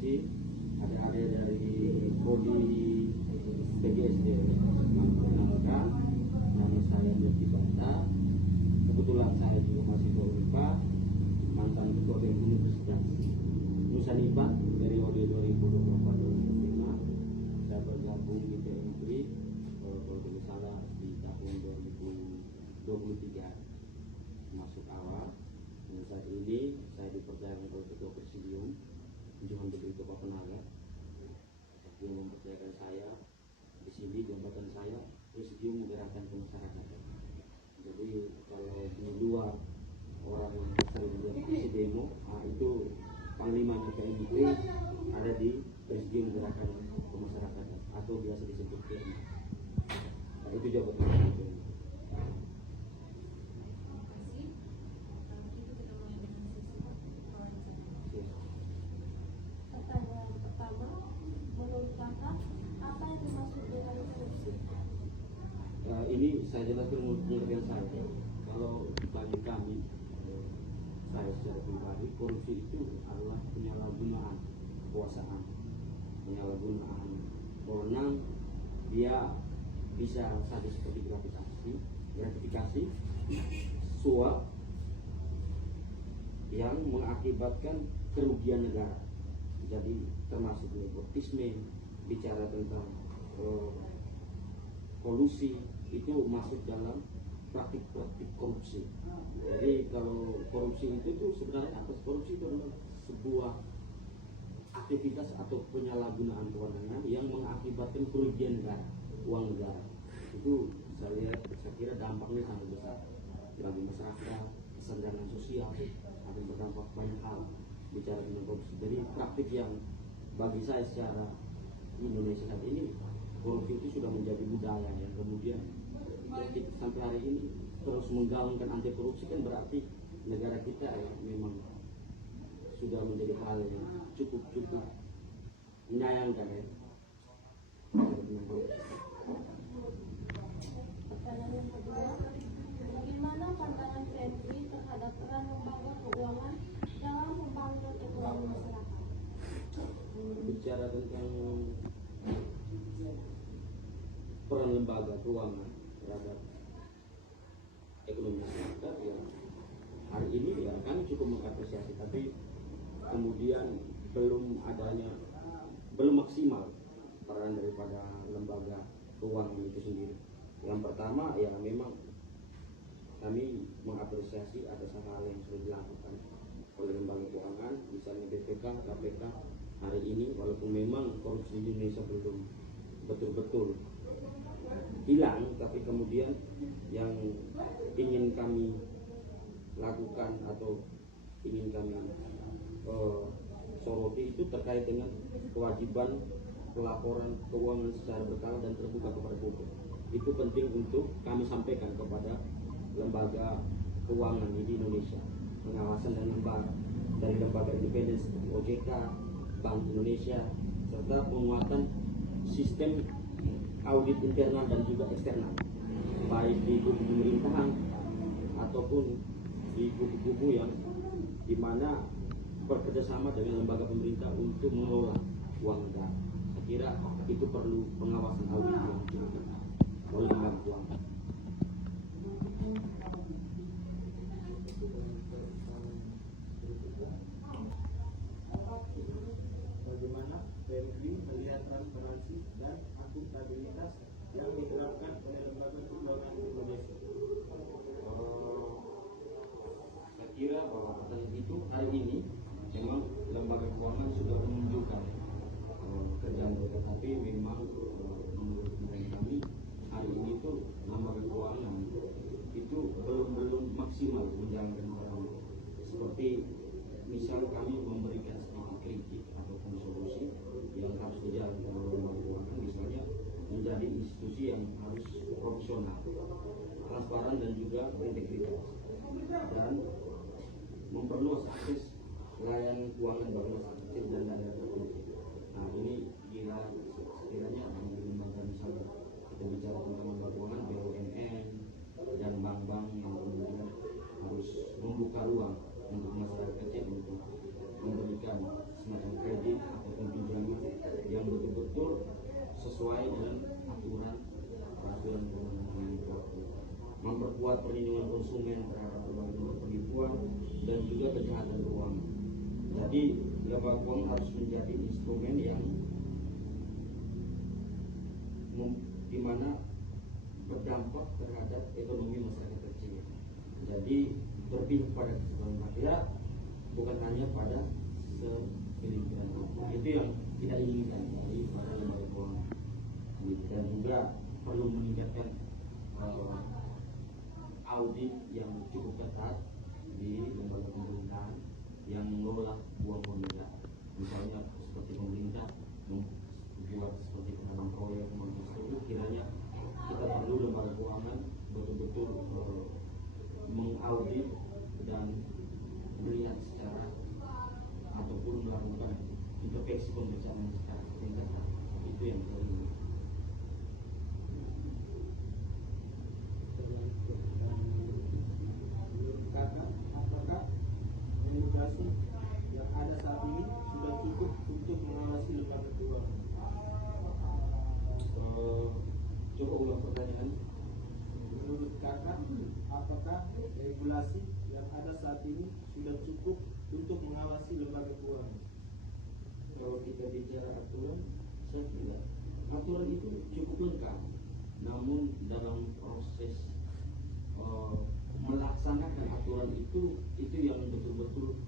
kasih adik-adik dari Prodi PGSD. Perkenalkan, nama saya Meti Banta. Kebetulan saya juga mahasiswa UNIPA, mantan ketua BEM Universitas Nusa Nipa periode 2024-2025. Saya bergabung di PMI kalau tidak salah di tahun 2023 masuk awal. Dan saat ini saya dipercayakan oleh Ketua Presidium Johan Budi Papenaga yang mempercayakan saya di sini, jabatan saya Presidium Gerakan Kemasyarakatan. Jadi kalau di luar orang yang sering lihat aksi demo, itu panglimanya PMI ada di Presidium Gerakan Kemasyarakatan atau biasa disebut PMI. Nah, itu jabatan saya. Pertanyaan pertama, menurut Kakak, apa yang dimaksud dengan korupsi? Ini saya jelaskan pengertian saya. Kalau bagi kami, saya secara pribadi, korupsi itu adalah penyalahgunaan kekuasaan, penyalahgunaan wewenang. Dia bisa saja seperti gratifikasi, suap yang mengakibatkan kerugian negara. Jadi termasuk nepotisme, bicara tentang kolusi, itu masuk dalam praktik-praktik korupsi. Jadi kalau korupsi itu tuh sebenarnya atas korupsi itu adalah sebuah aktivitas atau penyalahgunaan kewenangan yang mengakibatkan kerugian negara, uang negara. Itu saya kira dampaknya sangat besar bagi masyarakat, kesenjangan sosial, akan berdampak banyak hal bicara tentang korupsi. Jadi praktik yang bagi saya secara Indonesia saat ini, korupsi itu sudah menjadi budaya yang kemudian kita sampai hari ini terus menggaungkan anti korupsi, kan berarti negara kita ya memang sudah menjadi hal yang cukup menyayangkan ya. Pertanyaan yang kedua, bagaimana pandangan PMI terhadap peran lembaga keuangan dalam membangun ekonomi masyarakat? Bicara tentang peran lembaga keuangan terhadap ekonomi masyarakat, ya hari ini ya kami cukup mengapresiasi, tapi kemudian belum maksimal peran daripada lembaga keuangan itu sendiri. Yang pertama ya memang kami mengapresiasi atas hal yang sudah dilakukan oleh lembaga keuangan, misalnya BPK, KPK hari ini, walaupun memang korupsi di Indonesia belum betul-betul hilang, tapi kemudian yang ingin kami lakukan atau ingin kami soroti itu terkait dengan kewajiban pelaporan keuangan secara berkala dan terbuka kepada publik. Itu penting untuk kami sampaikan kepada lembaga keuangan di Indonesia, pengawasan dari lembaga independen seperti OJK, Bank Indonesia, serta penguatan sistem audit internal dan juga eksternal, baik di kubu pemerintahan ataupun di kubu-kubu yang dimana bekerjasama dengan lembaga pemerintah untuk mengelola uang negara. Saya kira itu perlu pengawasan audit yang cukup oleh lembaga keuangan. Bagaimana PMI melihat transparansi dan akuntabilitas yang diterapkan oleh lembaga keuangan Indonesia? Saya kira bahwa pertanyaan itu hari ini memang lembaga keuangan sudah menunjukkan kerjaan mereka, tapi memang menurut kami hari ini tuh lembaga keuangan itu belum maksimal menjalankan peran. Seperti misal kami memberikan sedikit kritik ataupun solusi yang harus dijalankan oleh lembaga keuangan, misalnya menjadi institusi yang harus profesional, transparan dan juga berintegritas, dan memperluas akses layanan keuangan bagi masyarakat kecil dan daerah terpencil. Nah ini sekiranya di lembaga misalnya kita bicara tentang lembaga keuangan BUMN dan bank-bank yang kemudian harus membuka ruang untuk masyarakat kecil untuk memberikan semacam kredit atau memperkuat perlindungan konsumen terhadap berbagai bentuk penipuan dan juga kejahatan keuangan. Jadi lembaga keuangan harus menjadi instrumen yang di mana berdampak terhadap ekonomi masyarakat kecil. Jadi berpihak pada keseluruhan rakyat, bukan hanya pada segelintir kelompok. Itu yang kita inginkan dari pada lembaga keuangan. Dan juga perlu meningkatkan audit yang cukup ketat di lembaga pemerintahan yang mengelola uang negara. Misalnya seperti pemerintah membuat seperti pengadaan proyek itu, kiranya kita perlu lembaga keuangan betul-betul mengaudit dan melihat secara ataupun melakukan introspeksi pemeriksaan secara internal. Itu yang perlu. Kakak, apakah regulasi yang ada saat ini sudah cukup untuk mengawasi lembaga keuangan? Coba ulang pertanyaan. Menurut kakak, apakah regulasi yang ada saat ini sudah cukup untuk mengawasi lembaga keuangan? Kalau kita bicara aturan, saya kira aturan itu cukup lengkap. Namun dalam proses melaksanakan aturan itu yang betul-betul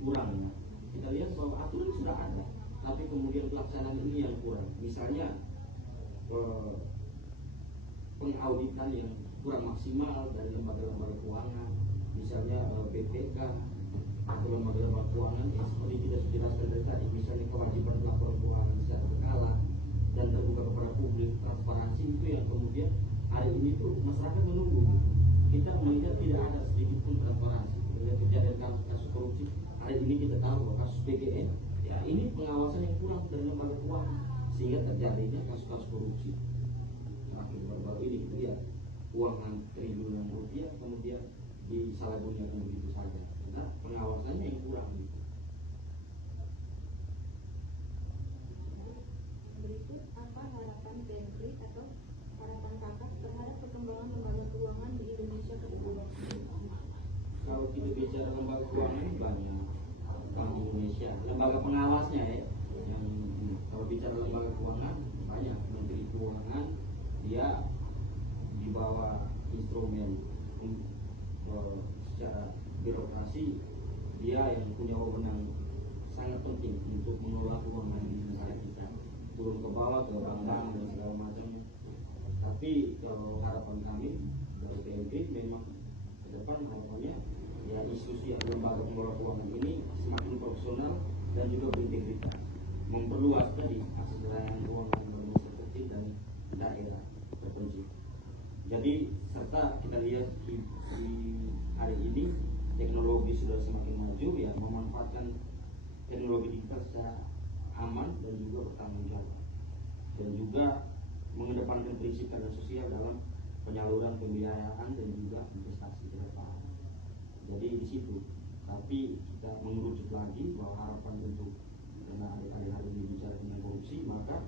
kurang. Ya. Kita lihat bahwa aturan sudah ada, tapi kemudian pelaksanaan ini yang kurang. Misalnya pengauditan yang kurang maksimal dari lembaga-lembaga keuangan, misalnya BPK atau lembaga-lembaga keuangan yang seperti kita sudah jelaskan dari tadi, misalnya kewajiban laporan keuangan secara berkala dan terbuka kepada publik, transparansi itu yang kemudian hari ini tuh masyarakat menunggu. Kita melihat tidak ada sedikit pun transparansi. Dengan kejadian kasus korupsi, hari ini kita tahu bahwa kasus PGN, ya ini pengawasan yang kurang dari lembaga keuangan sehingga terjadinya kasus-kasus korupsi. Terakhir baru-baru ini kita lihat uangan triliunan rupiah kemudian disalahgunakan begitu saja. Karena pengawasannya yang kurang. Berikut apa harapan Bentley atau harapan kakak terhadap perkembangan lembaga keuangan di Indonesia ke depan? Kalau kita bicara lembaga keuangan banyak, Bank Indonesia, lembaga pengawasnya ya. Yang kalau bicara lembaga keuangan banyak, Menteri Keuangan dia di bawah instrumen secara birokrasi dia yang punya wewenang sangat penting untuk mengelola keuangan di negara kita, turun ke bawah ke bank-bank dan segala macam. Tapi kalau harapan kami dari PMP memang ke depan harapannya ya institusi lembaga pengelola keuangan ini semakin profesional dan juga berintegritas, memperluas tadi akses layanan keuangan bagi masyarakat kecil dan daerah terpencil. Jadi serta kita lihat di hari ini teknologi sudah semakin maju ya, memanfaatkan teknologi digital secara aman dan juga bertanggung jawab, dan juga mengedepankan prinsip keadilan sosial dalam penyaluran pembiayaan dan juga investasi ke depan. Jadi di situ, tapi kita mengerucut lagi bahwa harapan untuk, karena hari ini bicara tentang korupsi, maka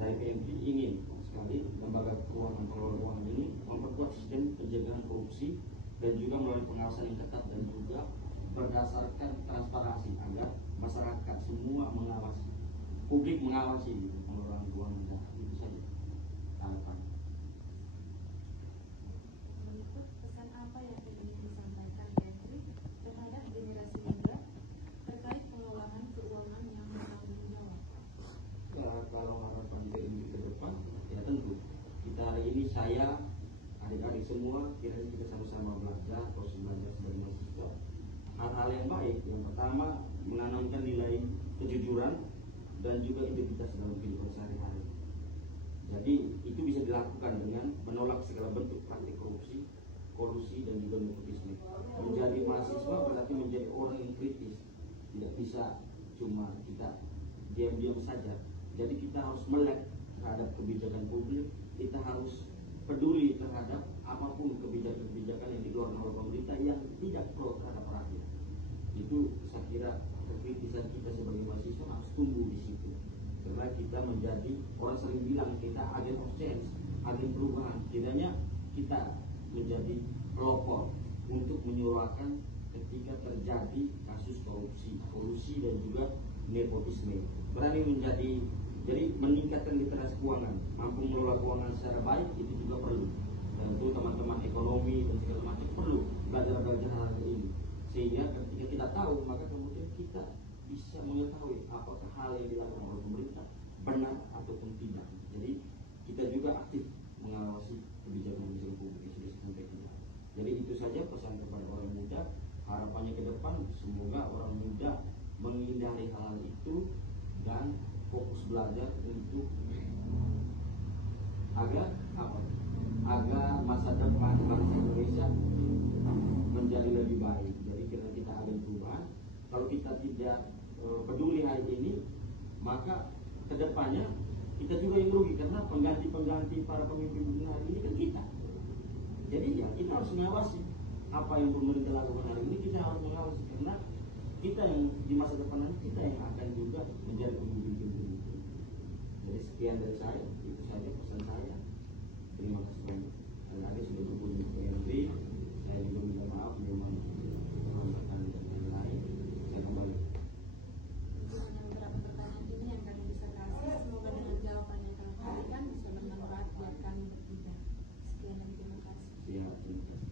dari PMP ingin sekali lembaga keuangan pengelola keuangan ini memperkuat sistem pencegahan korupsi dan juga melalui pengawasan yang ketat dan juga berdasarkan transparansi agar masyarakat semua mengawasi, publik mengawasi gitu, pengelolaan keuangan negara. Itu saja harapan. Berikut pesan apa yang ingin disampaikan Bentley terhadap generasi muda terkait pengelolaan keuangan yang bertanggung jawab? Ya, kalau harapan PMP ke depan ya tentu kita hari ini saya adik-adik semua kiranya kita sama-sama belajar, proses belajar sebagai mahasiswa hal-hal yang baik. Yang pertama menanamkan nilai kejujuran dan juga integritas dalam kehidupan sehari-hari. Jadi itu bisa dilakukan dengan menolak segala bentuk praktik korupsi, kolusi dan juga nepotisme. Menjadi mahasiswa berarti menjadi orang yang kritis, tidak bisa cuma kita diam-diam saja. Jadi kita harus melek terhadap kebijakan publik, kita harus peduli terhadap apapun kebijakan-kebijakan yang dikeluarkan oleh pemerintah yang tidak pro terhadap rakyat. Itu saya kira kekritisan kita sebagai mahasiswa harus tumbuh di situ. Karena kita menjadi, orang sering bilang kita agen of change, agen perubahan. Kiranya kita menjadi pelopor untuk menyuarakan ketika terjadi kasus kolusi dan juga nepotisme. Berani jadi meningkatkan literasi keuangan, mampu mengelola keuangan secara baik itu juga perlu. Tentu teman-teman ekonomi dan segala macam perlu belajar hal ini. Sehingga ketika kita tahu, maka kemudian kita bisa mengetahui apakah hal yang dilakukan oleh pemerintah benar ataupun tidak. Jadi kita juga aktif mengawasi kebijakan publik yang sudah disampaikan. Jadi itu saja pesan kepada orang muda. Harapannya ke depan semoga orang muda menghindari hal itu dan fokus belajar untuk agar masa depan bangsa Indonesia menjadi lebih baik. Jadi kita ada perubahan. Kalau kita tidak peduli hari ini, maka kedepannya kita juga yang merugi karena pengganti para pemimpin dunia hari ini kan kita. Jadi ya kita harus mengawasi apa yang pemerintah lakukan hari ini, kita harus mengawasi karena kita yang di masa depan nanti kita yang akan juga menjadi pemimpin. Jadi sekian dari saya, itu saja pesan saya. Terima kasih banyak. Ada sudah berhubung dengan PMB, saya juga minta maaf memang keterlambatan dan lain-lain. Saya kembali. Dengan beberapa pertanyaan ini yang kami bisa kasih, semoga dengan jawaban yang kami berikan bisa bermanfaat buat kami bertiga. Sekian dan terima kasih. Siap, terima kasih.